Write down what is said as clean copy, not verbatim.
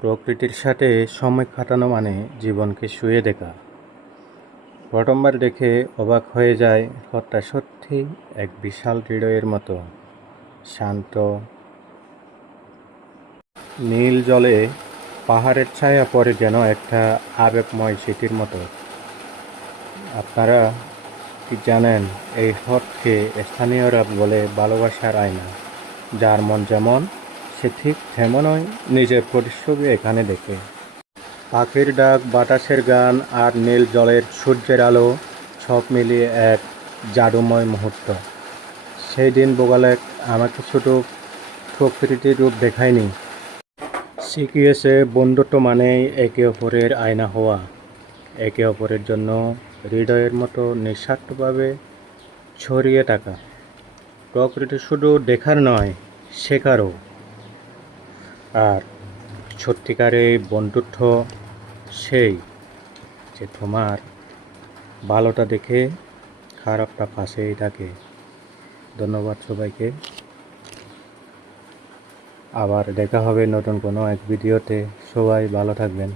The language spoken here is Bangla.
প্রকৃতির সাথে সময় কাটানো মানে জীবনকে ছুঁয়ে দেখা। প্রথমবার দেখে অবাক হয়ে যায়, ঘরটা সত্যি এক বিশাল হৃদয়ের মতো। শান্ত নীল জলে পাহাড়ের ছায়া পড়ে যেন একটা আবেগময় স্মৃতির মতো। আপনারা কি জানেন, এই হ্রদকে স্থানীয়রা বলে ভালোবাসার আয়না। যার মন যেমন, সে ঠিক তেমনই নিজের প্রতিচ্ছবি এখানে দেখে। পাখির ডাক, বাতাসের গান আর নীল জলের সূর্যের আলো সব মিলিয়ে এক জাদুময় মুহূর্ত। সেই দিন বোগালেক আমাকে শুধু প্রকৃতির রূপ দেখায়নি, শিখিয়েছে বন্ধুত্ব মানেই একে অপরের আয়না হওয়া, একে অপরের জন্য হৃদয়ের মতো নিঃস্বার্থভাবে ছড়িয়ে থাকা। প্রকৃতি শুধু দেখার নয়, শেখারও। আর সত্যিকার এই বন্ধুত্ব সেই, যে তোমার ভালোটা দেখে খারাপটা পাশেই থাকে। ধন্যবাদ সবাইকে। আবার দেখা হবে নতুন কোনো এক ভিডিওতে। সবাই ভালো থাকবেন।